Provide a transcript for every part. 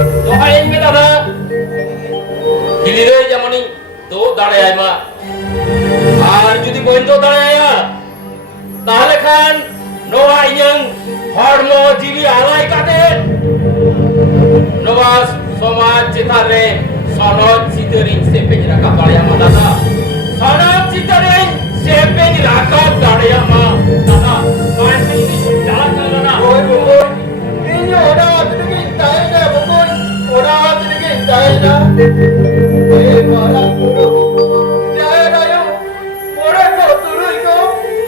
Doain me dada. Gilire jamani do daড়ায় মা। আর যদি বইতো দাড়ায়া তাহলে খান নোয়া ইয়ং হরম জিবি আলাই কাটে। নোয়া সমাজ চিতারে সনদ চিতরিং সেপেজ রাখা দাড়ায়া মা দাদা। সনদ চিতরিং সেপেজ রাখা দাড়ায়া মা দাদা। মানসি চালা চালা না। ওই বই এই যে ওরা আজকে তাই না বই ওরা আজকে তাই না এ মারা পুরো যায় রায়ো ওরে কতরই গো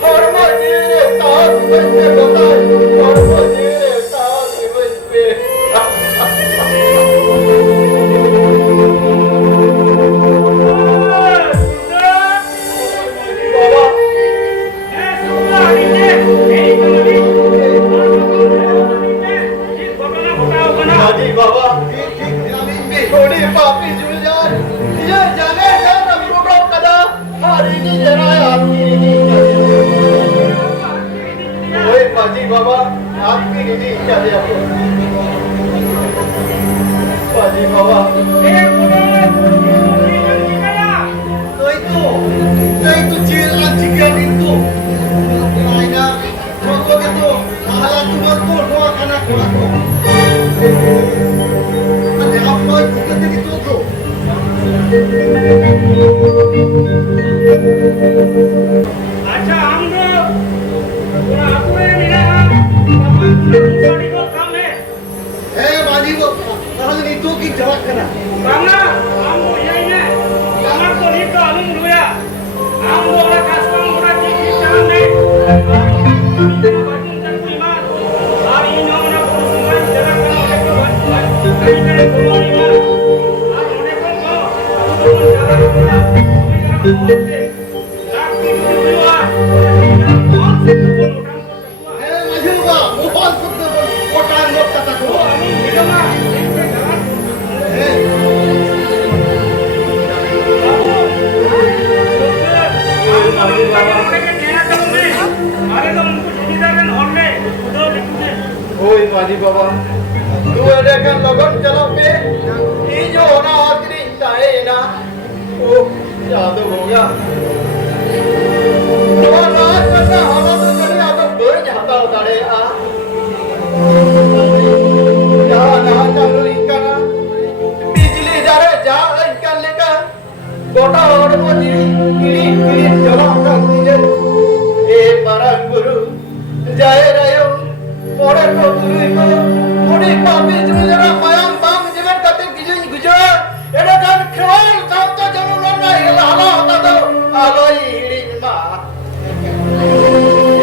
হরম জিরে তাজ বসবে গোটায় হরম জিরে তাজ বসবে बाबा थोड़ी पापी जुड़ जाए ये जाने का नमरूडो कदा हारी की जरा आपकी ओए बाजी बाबा आपकी निधि क्या दे आपको बाजी बाबा नहीं तो जेल ना चिकन itu आईना छोटो के तो आला तुमको हुआ खाना खुला को अच्छा हम लोग पूरा पूरे मिला हमारी को काम है बाजी वो कहाँ नहीं तो की जवाब करना करना हम वो यही है हमारे को नहीं तो हम लोया हम लोग ना कस्टम पूरा ठीक काम नहीं बाकी तक कोई बात और इन लोगों ने पूरी समाज जगह करना है तो कहीं कहीं बोलो नहीं बात और उन्हें को तो जगह करना बाजी बाबा तू एडे का लगन चलो पे ये जो होना आखिरी चाहे ना ओ याद हो गया तो रात का हवा तो चले आ तो बोल जाता होता रे आ जा ना चलो इनका ना बिजली जा रे जा इनका लेकर गोटा और वो गिरी गिरी जवाब कर दीजिए ए परम गुरु जय रहो ओरे को तुरी को ओरे पापी जुमे जरा मायाम बाम जीवन कते गिजे गुजो एडा कान खेल काम तो जरूर ना हेला हला होता तो आलोई हिड़ी मा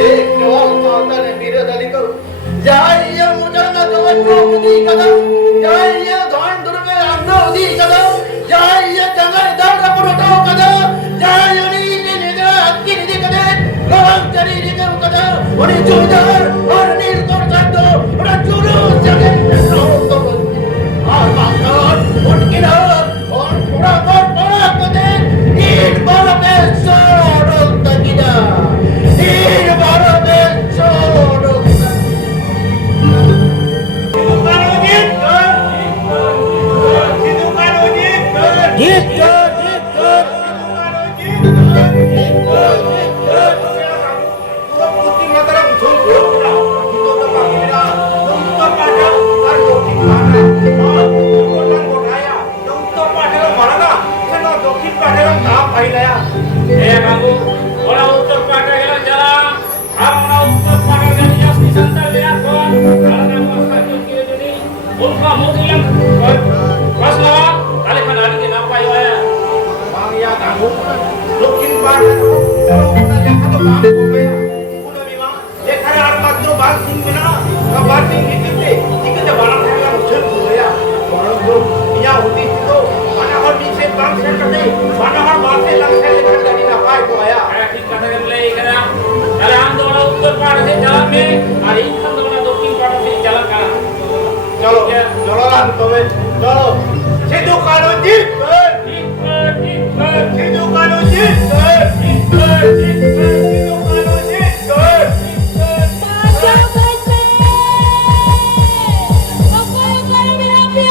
ए खेल तो तने मीरे दली को जाय ये मुजर ना कवन को उदी कदा जाय ये धान दुर्गे अन्नो उदी कदा जाय ये जंगल दर रपड़ो कदा जाय नी नी निगा अक्की नी कदा गवां चरी नी कदा ओनी जोदार और नील Udah jurus jangan nonton. Makan, mungkin udah kotor kotor. Ini baru besok kita. Ini baru besok kita. Hidupan ujit, hidupan ujit, चलो चलो ना तुम्हें चलो सिद्धू कानू जी सिद्धू कानू जी Aku yang paling happy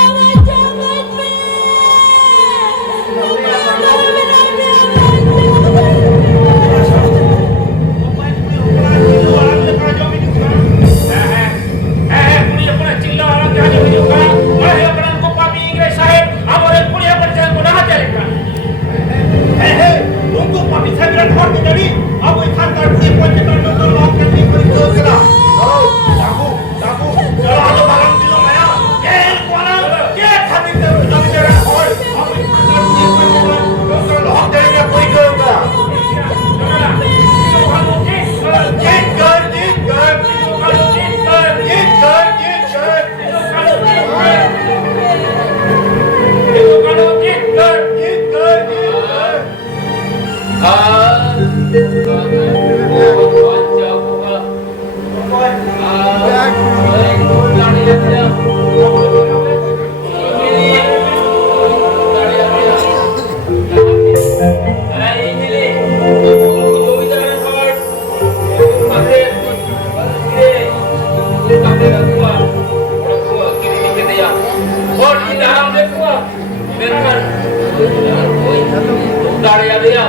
dia.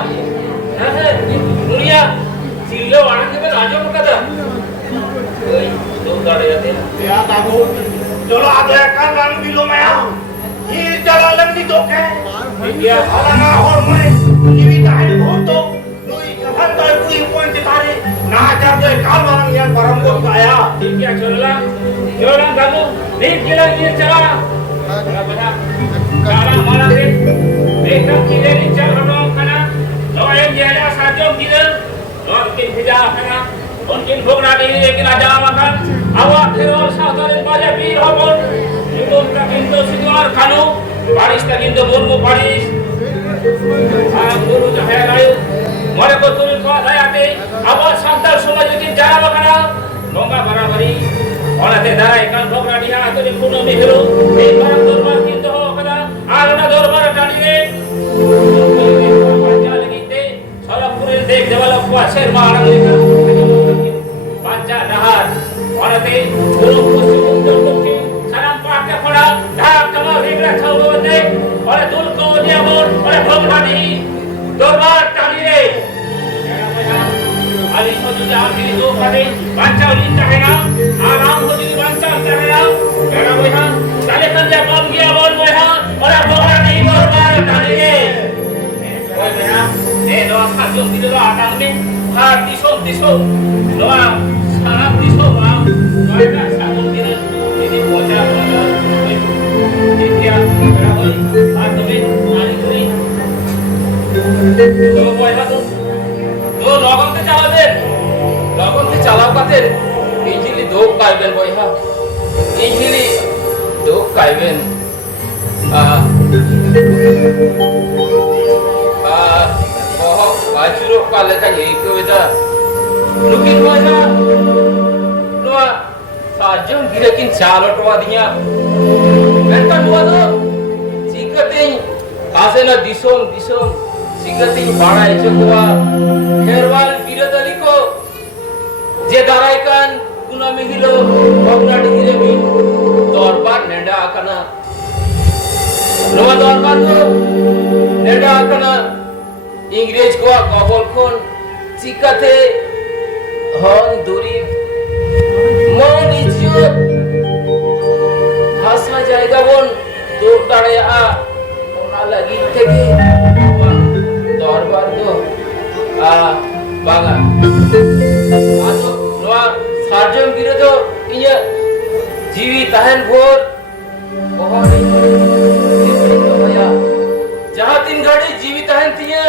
Nah, dunia silo orang ke aja kata. Tuh dari dia. Ya tahu. Jolo ada kan lalu bilo maya. Ini jalan lagi doke. Dia Alang hormone. Ini tahan boto. Lui kapan tahu lui pun citare. Nah jadi kalau yang barangkot kaya. dia jolang kamu. Nih kira cara. Benar. Cara malam ni. Mereka kira ni cara orang kana. Lo yang jela saja kira. Lo mungkin tidak kana. Mungkin bukan ini kita jangan makan. Awak terus sahaja pada bir hapon. Itu tak itu situar kanu. Paris tak itu burmu Paris. Guru jahaya layu. Mereka turun kau dayate. Awak santal semua jadi jangan makan. Lomba barabari. Orang tidak ikan bukan dia atau di pulau Mihru. Ikan dorbar kita ho kada. Arna dorbar tadi ni. Baca lagi te. Salah puril dek develop kuasir marang leka. Baca dahar. Orang te guru kusi untuk kusi. Salam pakai pada. Dah kamu hingga tahu te. Orang dul kau dia pun. Orang bukan tadi. Dorbar tadi ni. Ali hoji jam diri do kade bancau linta hena aram hoji bancau hena kera boha kale kan ja bom gya bol boha ora boha nahi borbar kade boy bena e do sa jom dilo atang me ha tiso doa sangat tiso ma boy ka sa jom dilo ini boja dia kera boy ha tobe nari kuri do boy ha তো লগনতে চালাবেন লগনতে চালাও কাতেন easily দোক পাইবেন বইহা easily দোক পাইবেন বহ আজুরো কালে কা এই কবিতা looking বইহা নোয়া সাজম গিরেকিন চালটवा दिया মেনটা নোয়া দো চিকতেন কাসেনা দিসম सिगती बाड़ाई चकुआ खेरवाल बिरदली को जे दाराइकान कुना मिहिलो भगना डिगिरे बिन दरबार नेडा आकना नवा दरबार को नेडा आकना इंग्रेज को कबल कोन चिकाते हन दूरी मन इज्जत हासा जायगा बोन दो दाड़ेया ओना लगी थेके दरबार तो बागा आतो नवा सार्जम गिरे तो इnya जीवी tahan भोर बहुत तो भया जहां तीन गाड़ी जीवी tahan तिया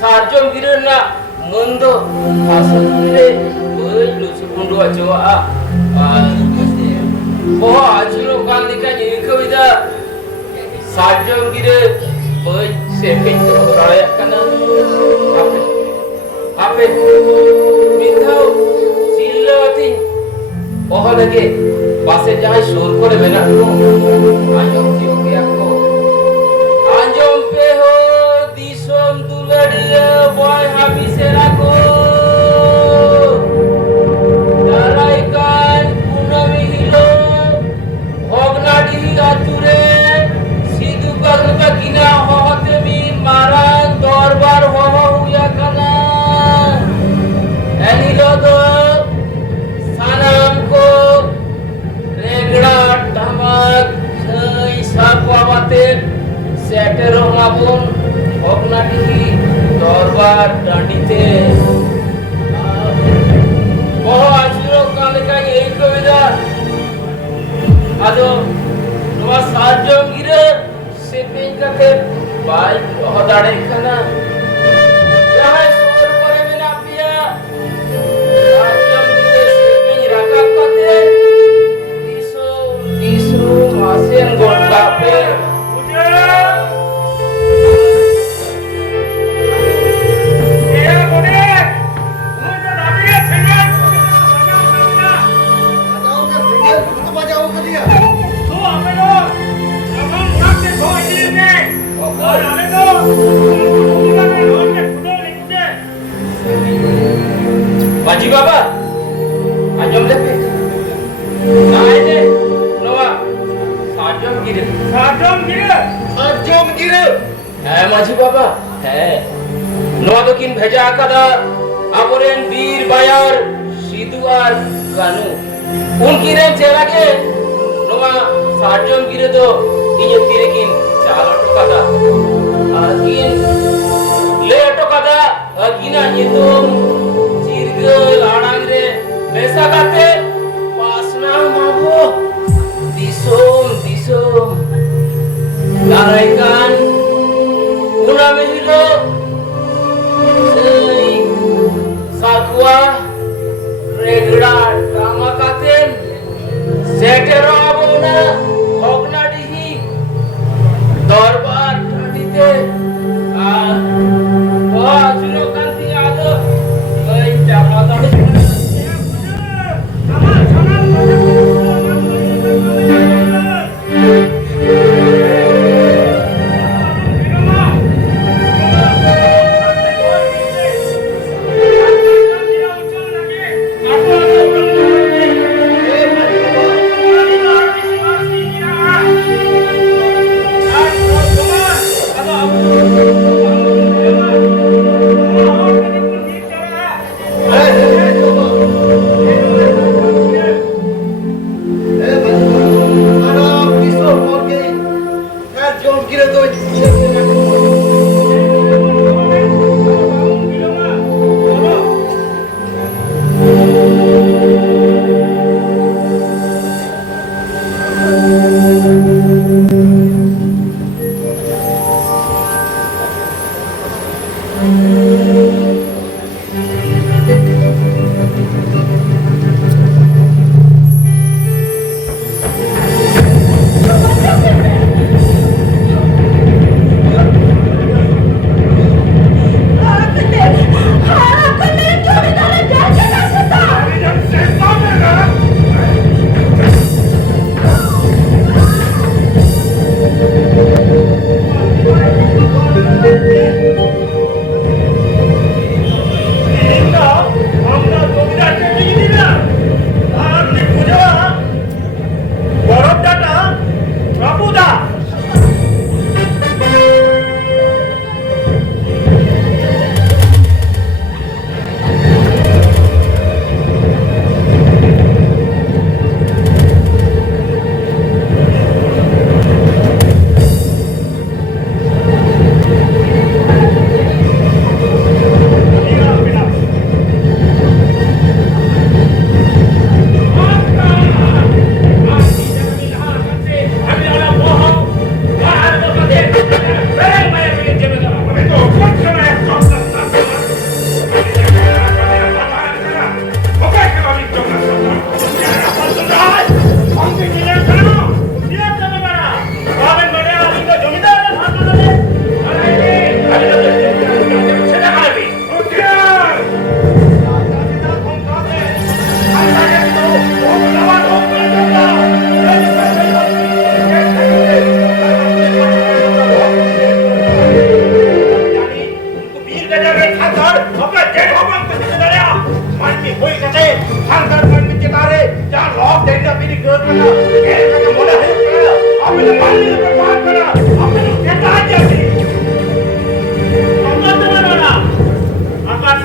सार्जम गिरे ना मंदो आसन गिरे बोल लुसु कुंडो अचवा बहुत आजुरो काल दिका ये कविता सार्जम गिरे boy seping tu raya kana apa minthau silawati oh lagi base jahai sur kore bena ko anjom dio ke ako anjom pe ho disom duladia boy habise rako daraikan punami hilo hognadi ature sidu bagna kina hote mi maran dorbar ho huya kana enilo do sanam ko regda dhamak sei sapawate setero mabun hognadi dorbar dandite boho ajuro kaleka ei kobida ado nova sajjom gira seping kate bai hodare kana jahai sur kore bena pia sajjom gira seping rakap kate diso masen gonda pe Baji Baba, ajam lepe. Naik deh, Noah. Sajam gira. Sajam gira. Sajjom gira Maji Baba. Noadokin bheja kada aboren bir bayar siduar kanu. Unkiren celage noma sarjom gire do iye tirekin chaloto kada. Agin leto kada agina yetum jirgal anangre besagate pasna mabo disom laraikan una mehilo sakwa regda kamakaten setero abona hogna dihi darbar thadite bajulo kanti ado ei jamata আমার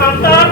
সোনার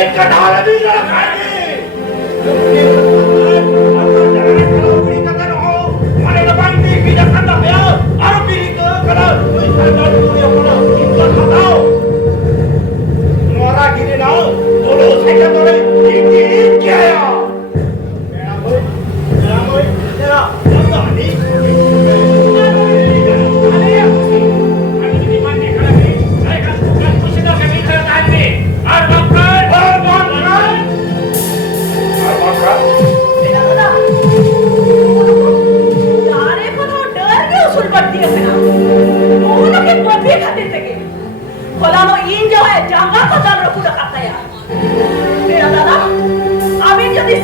एक कटाला भी लगा खाएगी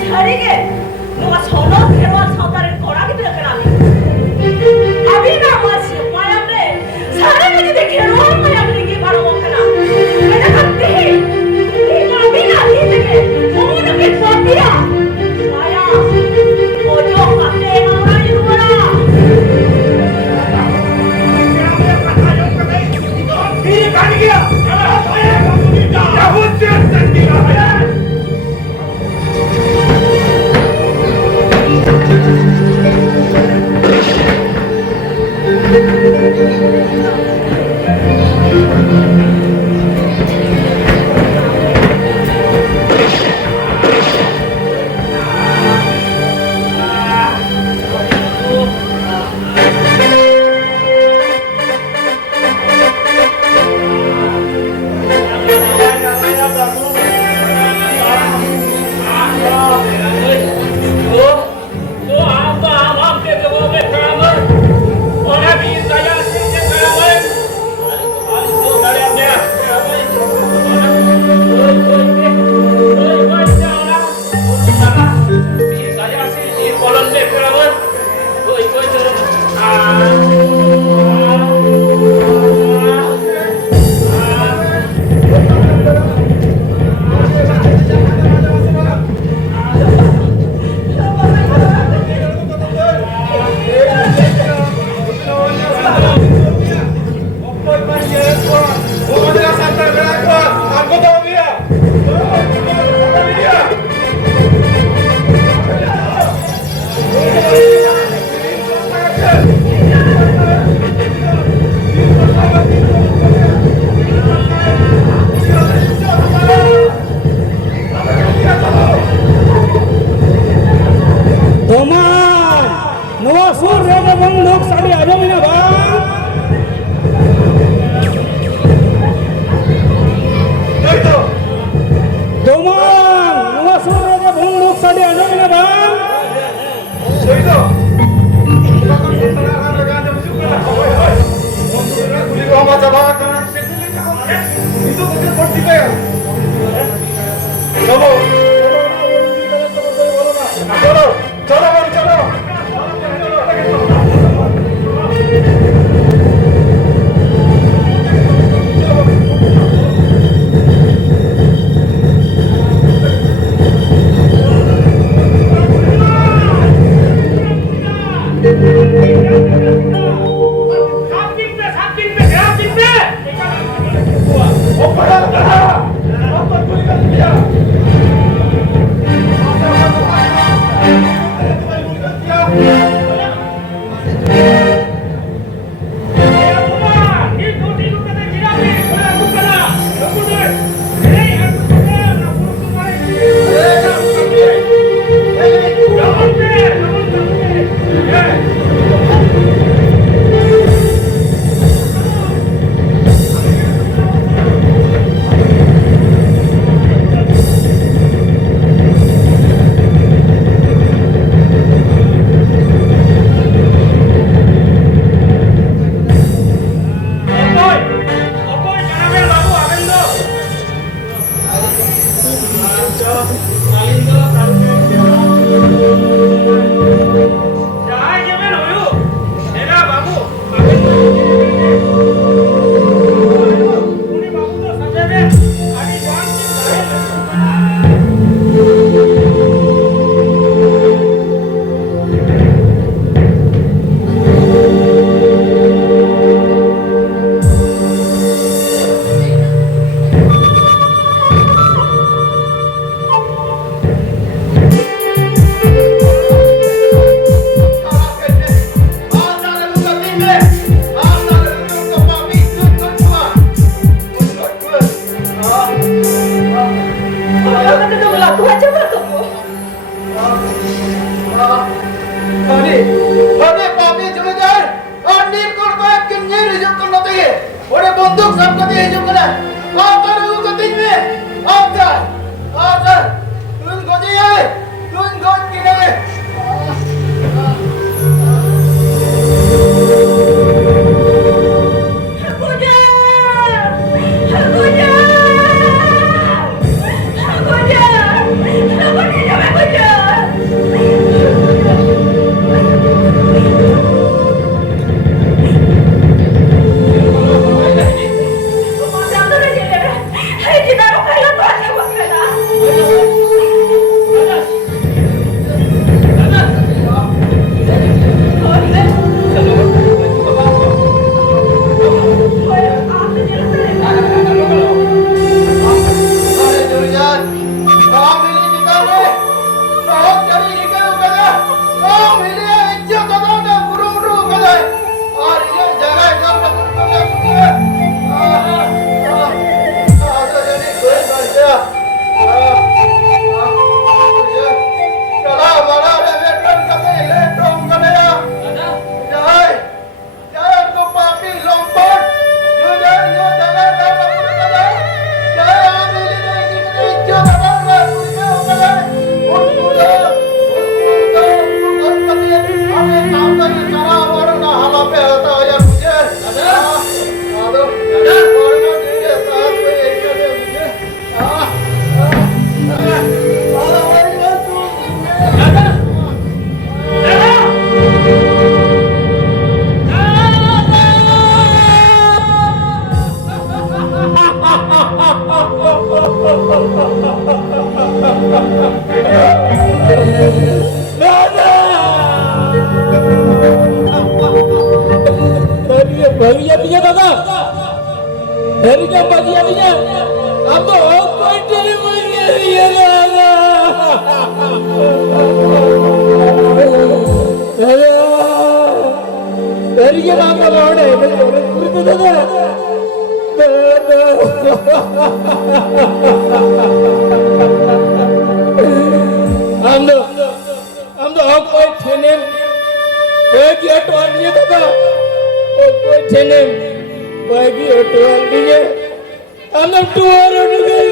ᱥᱟᱹᱨᱤᱜᱮ ᱱᱚᱣᱟ ᱥᱚᱱᱚᱛ ᱠᱷᱮᱨᱣᱟᱞ ᱥᱟᱶᱛᱟ ᱨᱮᱱ ᱠᱚᱲᱟ ᱜᱤᱫᱽᱨᱟᱹ ᱠᱟᱱᱟᱞᱤᱧ ᱟᱹᱵᱤᱱᱟᱜ ᱱᱚᱣᱟ ᱢᱟᱭᱟᱢ ᱨᱮ ᱥᱟᱹᱨᱤᱜᱮ ᱡᱩᱫᱤ ᱠᱷᱮᱨᱣᱟᱞ ᱢᱟᱭᱟᱢ ᱞᱤᱸᱜᱤ ᱯᱟᱨᱚᱢᱚᱜ ᱠᱟᱱᱟ ᱮᱱᱠᱷᱟᱱ ᱛᱮᱦᱮᱧ ᱟᱹᱵᱤᱱᱟᱜ ᱛᱤ ᱛᱮᱜᱮ ᱩᱱᱠᱤᱱ ᱯᱟᱯᱤᱭᱟᱜ ᱢᱟᱭᱟᱢ ᱚᱡᱚᱜ ᱠᱟᱛᱮ ᱚᱲᱟᱜ ᱤᱧ ᱨᱩᱣᱟᱹᱲᱟ Ini kan dia. Saya kamu tidak. Jauh jangan dia. Aku दादा अरे भगिया दिया दादा अरे क्या भगिया दिया अब कोई तेरी भगिया दिया दादा अरे क्या नाम का लौट है दादा हम तो कोई ठेने कोई अटवाल नहीं दादा कोई ठेने कोई अटवाल नहीं है हम तो टूर उठ गए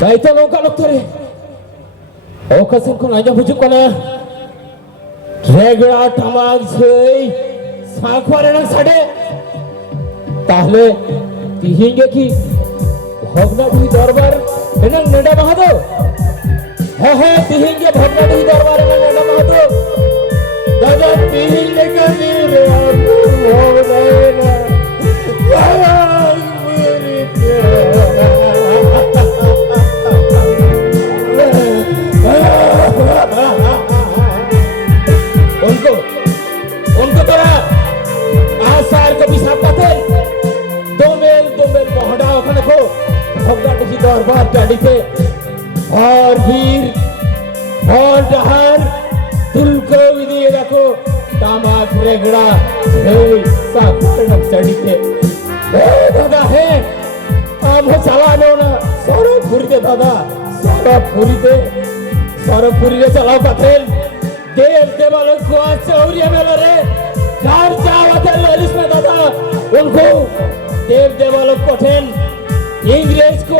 তাই তো নৌকা লোক ধরে অকাশন আজ বুঝুক না রেগড়া টামাক সেই সাঁকবারে না সাড়ে তাহলে তিহিঙ্গে কি ভগ্নাডুহি দরবার এনে নেডা মাহাতো হ্যাঁ তিহিঙ্গে ভগ্নাডুহি দরবার এনে নেডা মাহাতো দাদা তিহিঙ্গে কাছে রে ভগবান उनको तोरा आसार को पिसाब पाते दोमेल मोहडा ओखाने को भगवान की दरबार गाड़ीते और वीर और डहार तुलको विधि रखो तामाक रेगड़ा हे साकर नक्सड़ीते दादा है हम चला लो ना सरपुरी दे दादा सरपुरी रे चलाओ पातेल देव देवालोक को चौरिया मेला रे कार जावते ललिस में दादा उनको देव देवालोक कोठेन इंग्रेज को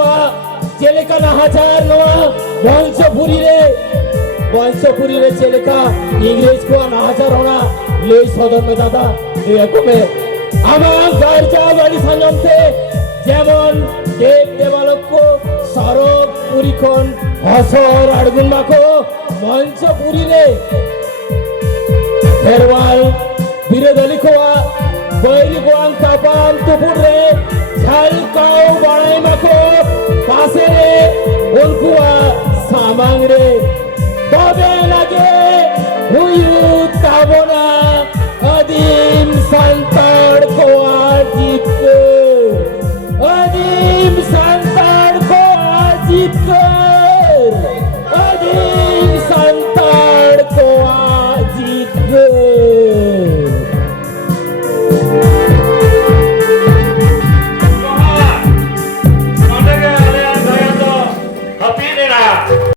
चेलेका नाहाचार नवा वंशपुरी रे चेलेका इंग्रेज को नाहाचार होना ले सदन में दादा देखो में আমার গায়ের চাওয়া বাড়ি সাঞ্জমতে যেমন দেব দেবালক্য সরব পুরীক্ষণ হসর আড়গুন মাখো মঞ্চ পুরীরে ফেরওয়াল বিরোধী খোয়া বৈরি গোয়াং তাপান তুপুরে ঝালকাও বাড়াই মাখো পাশে রে উনকুয়া সামাং রে